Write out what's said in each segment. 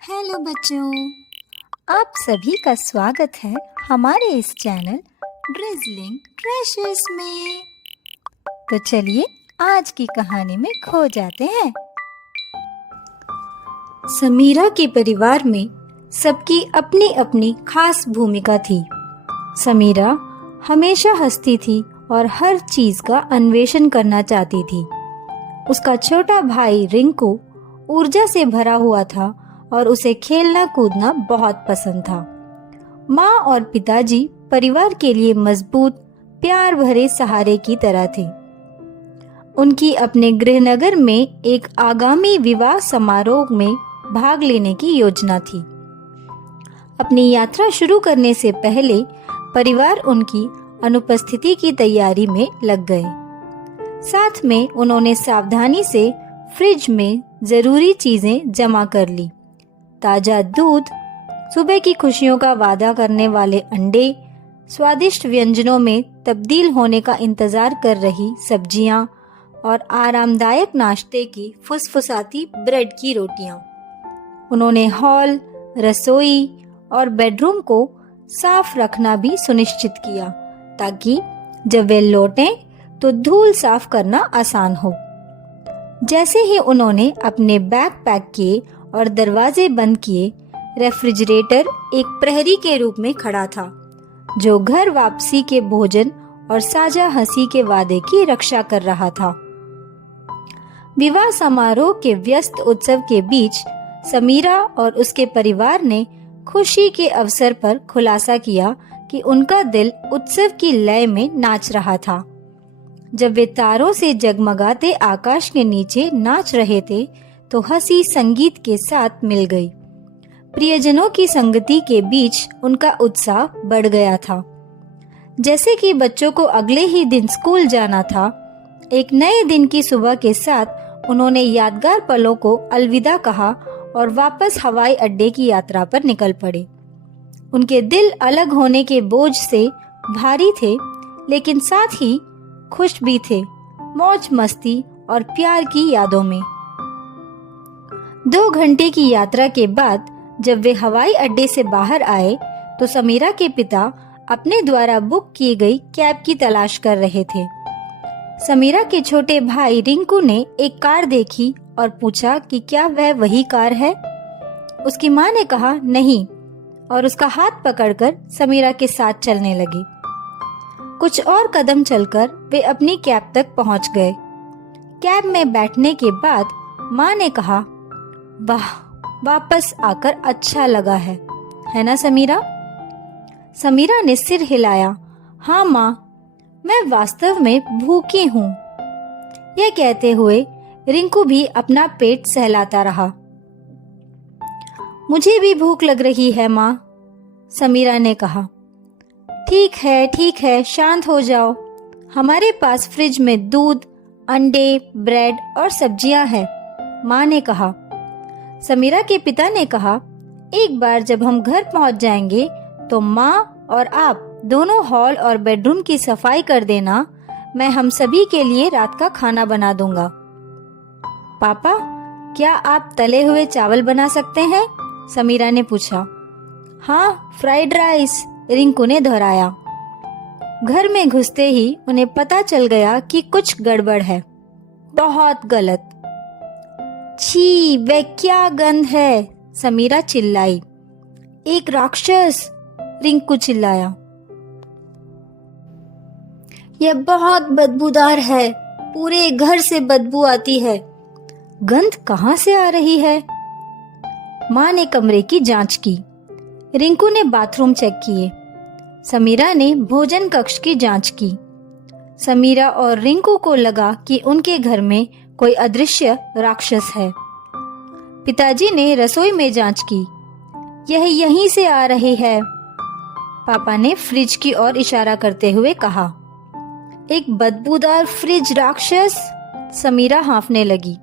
Hello बच्चों, आप सभी का स्वागत है हमारे इस चैनल ड्रिज़लिंग ट्रेशर्स में। तो चलिए आज की कहानी में खो जाते हैं। समीरा के परिवार में सबकी अपनी अपनी खास भूमिका थी। समीरा हमेशा हंसती थी और हर चीज का अन्वेषण करना चाहती थी। उसका छोटा भाई रिंकू ऊर्जा से भरा हुआ था और उसे खेलना कूदना बहुत पसंद था। माँ और पिताजी परिवार के लिए मजबूत, प्यार भरे सहारे की तरह थे। उनकी अपने गृहनगर में एक आगामी विवाह समारोह में भाग लेने की योजना थी। अपनी यात्रा शुरू करने से पहले परिवार उनकी अनुपस्थिति की तैयारी में लग गए। साथ में उन्होंने सावधानी से फ्रिज में जरूरी चीजें जमा कर ली। ताजा दूध, सुबह की खुशियों का वादा करने वाले अंडे, स्वादिष्ट व्यंजनों में तब्दील होने का इंतजार कर रही सब्जियां और आरामदायक नाश्ते की फुसफुसाती ब्रेड की रोटियां। उन्होंने हॉल, रसोई और बेडरूम को साफ रखना भी सुनिश्चित किया ताकि जब वे लौटें तो धूल साफ करना आसान हो। जैसे ही उन्होंने अपने बैग पैक किए और दरवाजे बंद किए, रेफ्रिजरेटर एक प्रहरी के रूप में खड़ा था जो घर वापसी के भोजन और साझा हंसी के वादे की रक्षा कर रहा था। विवाह समारोह के व्यस्त उत्सव के बीच समीरा और उसके परिवार ने खुशी के अवसर पर खुलासा किया कि उनका दिल उत्सव की लय में नाच रहा था। जब वे तारों से जगमगाते आकाश के नीचे नाच रहे थे तो हंसी संगीत के साथ मिल गई। प्रियजनों की संगति के बीच उनका उत्साह बढ़ गया था। जैसे कि बच्चों को अगले ही दिन स्कूल जाना था, एक नए दिन की सुबह के साथ उन्होंने यादगार पलों को अलविदा कहा और वापस हवाई अड्डे की यात्रा पर निकल पड़े। उनके दिल अलग होने के बोझ से भारी थे, लेकिन साथ ही खुश भी थे, मौज मस्ती और प्यार की यादों में। 2 घंटे की यात्रा के बाद जब वे हवाई अड्डे से बाहर आए तो समीरा के पिता अपने द्वारा बुक की गई कैब की तलाश कर रहे थे। समीरा के छोटे भाई रिंकू ने एक कार देखी और पूछा कि क्या वह वही कार है। उसकी माँ ने कहा नहीं और उसका हाथ पकड़कर समीरा के साथ चलने लगी। कुछ और कदम चलकर वे अपनी कैब तक पहुंच गए। कैब में बैठने के बाद माँ ने कहा, वाह, वापस आकर अच्छा लगा है ना समीरा? समीरा ने सिर हिलाया। हाँ माँ, मैं वास्तव में भूखी हूँ। यह कहते हुए रिंकू भी अपना पेट सहलाता रहा। मुझे भी भूख लग रही है माँ, समीरा ने कहा। ठीक है, शांत हो जाओ। हमारे पास फ्रिज में दूध, अंडे, ब्रेड और सब्जियां हैं, माँ ने कहा। समीरा के पिता ने कहा, एक बार जब हम घर पहुंच जाएंगे तो माँ और आप दोनों हॉल और बेडरूम की सफाई कर देना। मैं हम सभी के लिए रात का खाना बना दूंगा। पापा, क्या आप तले हुए चावल बना सकते हैं? समीरा ने पूछा। हाँ, फ्राइड राइस, रिंकू ने दोहराया। घर में घुसते ही उन्हें पता चल गया कि कुछ गड़बड़ है, बहुत गलत। छी, वह क्या गंध है, समीरा चिल्लाई। एक राक्षस, रिंकू चिल्लाया। यह बहुत बदबूदार है, पूरे घर से बदबू आती है। गंध कहाँ से आ रही है? माँ ने कमरे की जांच की। रिंकू ने बाथरूम चेक किए। समीरा ने भोजन कक्ष की जांच की। समीरा और रिंकू को लगा कि उनके घर में कोई अदृश्य राक्षस है। पिताजी ने रसोई में जांच की। यह यहीं से आ रही है, पापा ने फ्रिज की ओर इशारा करते हुए कहा। एक बदबूदार फ्रिज राक्षस, समीरा हाँफने लगी।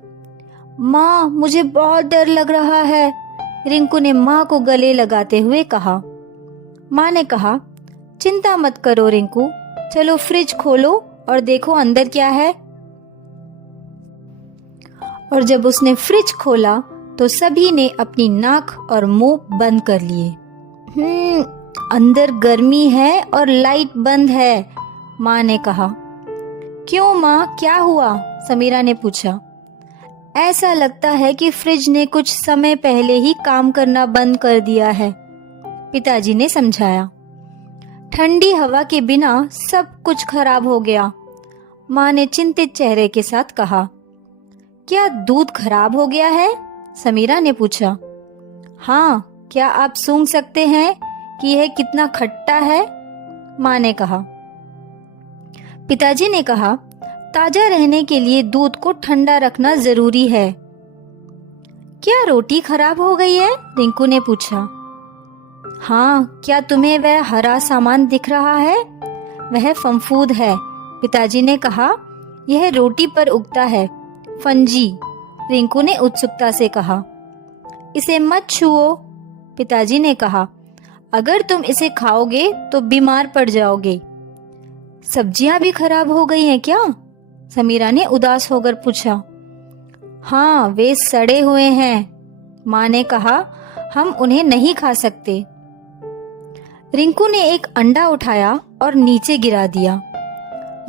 माँ, मुझे बहुत डर लग रहा है, रिंकू ने माँ को गले लगाते हुए कहा। माँ ने कहा, चिंता मत करो रिंकू, चलो फ्रिज खोलो और देखो अंदर क्या है। और जब उसने फ्रिज खोला तो सभी ने अपनी नाक और मुंह बंद कर लिए। अंदर गर्मी है और लाइट बंद है, माँ ने कहा। क्यों माँ, क्या हुआ? समीरा ने पूछा। ऐसा लगता है कि फ्रिज ने कुछ समय पहले ही काम करना बंद कर दिया है, पिताजी ने समझाया। ठंडी हवा के बिना सब कुछ खराब हो गया, माँ ने चिंतित चेहरे के साथ कहा। क्या दूध खराब हो गया है? समीरा ने पूछा। हाँ, क्या आप सूंघ सकते हैं कि यह कितना खट्टा है? माँ ने कहा। पिताजी ने कहा, ताजा रहने के लिए दूध को ठंडा रखना जरूरी है। क्या रोटी खराब हो गई है? रिंकू ने पूछा। हाँ, क्या तुम्हें वह हरा सामान दिख रहा है? वह फंफूद है, पिताजी ने कहा। यह रोटी पर उगता है, फंजी, रिंकू ने उत्सुकता से कहा। इसे मत छुओ, पिताजी ने कहा। अगर तुम इसे खाओगे तो बीमार पड़ जाओगे। सब्जियां भी खराब हो गई हैं क्या? समीरा ने उदास होकर पूछा। हाँ, वे सड़े हुए हैं, माँ ने कहा। हम उन्हें नहीं खा सकते। रिंकू ने एक अंडा उठाया और नीचे गिरा दिया।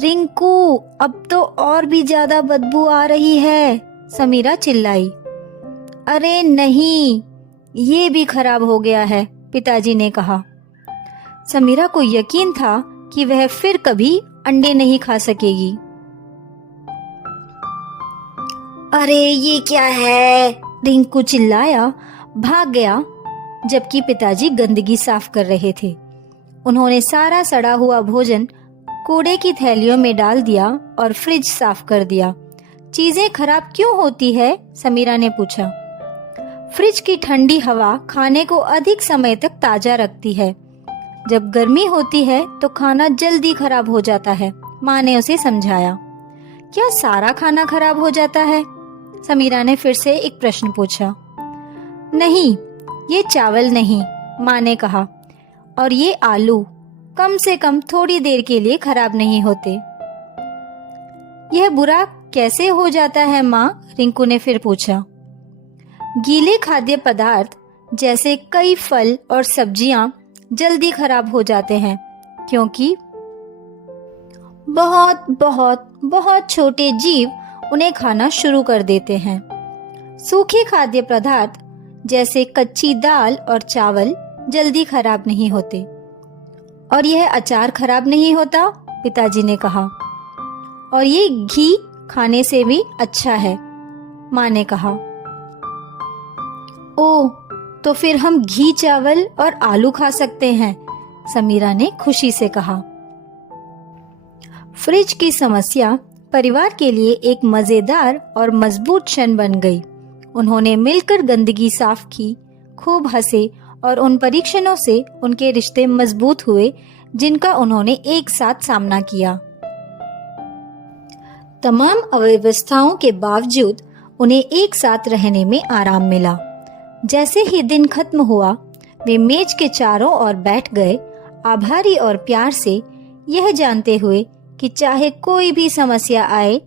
रिंकू, अब तो और भी ज्यादा बदबू आ रही है, समीरा चिल्लाई। अरे नहीं, ये भी खराब हो गया है, पिताजी ने कहा। समीरा को यकीन था कि वह फिर कभी अंडे नहीं खा सकेगी। अरे ये क्या है? रिंकू चिल्लाया, भाग गया, जबकि पिताजी गंदगी साफ कर रहे थे। उन्होंने सारा सड़ा हुआ भोजन कूड़े की थैलियों में डाल दिया और फ्रिज साफ कर दिया। चीजें खराब क्यों होती है? समीरा ने पूछा। फ्रिज की ठंडी हवा खाने को अधिक समय तक ताजा रखती है। जब गर्मी होती है तो खाना जल्दी खराब हो जाता है, माँ ने उसे समझाया। क्या सारा खाना खराब हो जाता है? समीरा ने फिर से एक प्रश्न पूछा। नहीं, ये चावल नहीं, माँ ने कहा। और ये आलू कम से कम थोड़ी देर के लिए खराब नहीं होते। यह बुरा कैसे हो जाता है माँ? रिंकू ने फिर पूछा। गीले खाद्य पदार्थ जैसे कई फल और सब्जियां जल्दी खराब हो जाते हैं क्योंकि बहुत बहुत बहुत छोटे जीव उन्हें खाना शुरू कर देते हैं। सूखे खाद्य पदार्थ जैसे कच्ची दाल और चावल जल्दी खराब नहीं होते। और यह अचार खराब नहीं होता, पिताजी ने कहा। और ये घी खाने से भी अच्छा है, माँ ने कहा। ओह, तो फिर हम घी चावल और आलू खा सकते हैं, समीरा ने खुशी से कहा। फ्रिज की समस्या परिवार के लिए एक मजेदार और मजबूत क्षण बन गई। उन्होंने मिलकर गंदगी साफ की, खूब हंसे और उन परीक्षणों से उनके रिश्ते मजबूत हुए जिनका उन्होंने एक साथ सामना किया। तमाम अव्यवस्थाओं के बावजूद उन्हें एक साथ रहने में आराम मिला। जैसे ही दिन खत्म हुआ, वे मेज के चारों ओर बैठ गए, आभारी और प्यार से, यह जानते हुए कि चाहे कोई भी समस्या आए,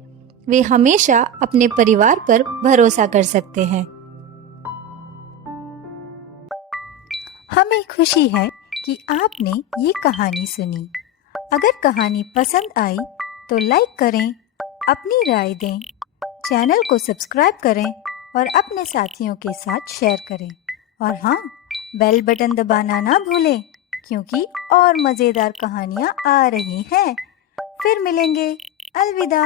वे हमेशा अपने परिवार पर भरोसा कर सकते हैं। हमें खुशी है कि आपने ये कहानी सुनी। अगर कहानी पसंद आई तो लाइक करें, अपनी राय दें, चैनल को सब्सक्राइब करें और अपने साथियों के साथ शेयर करें। और हाँ, बेल बटन दबाना ना भूलें क्योंकि और मज़ेदार कहानियाँ आ रही हैं। फिर मिलेंगे। अलविदा।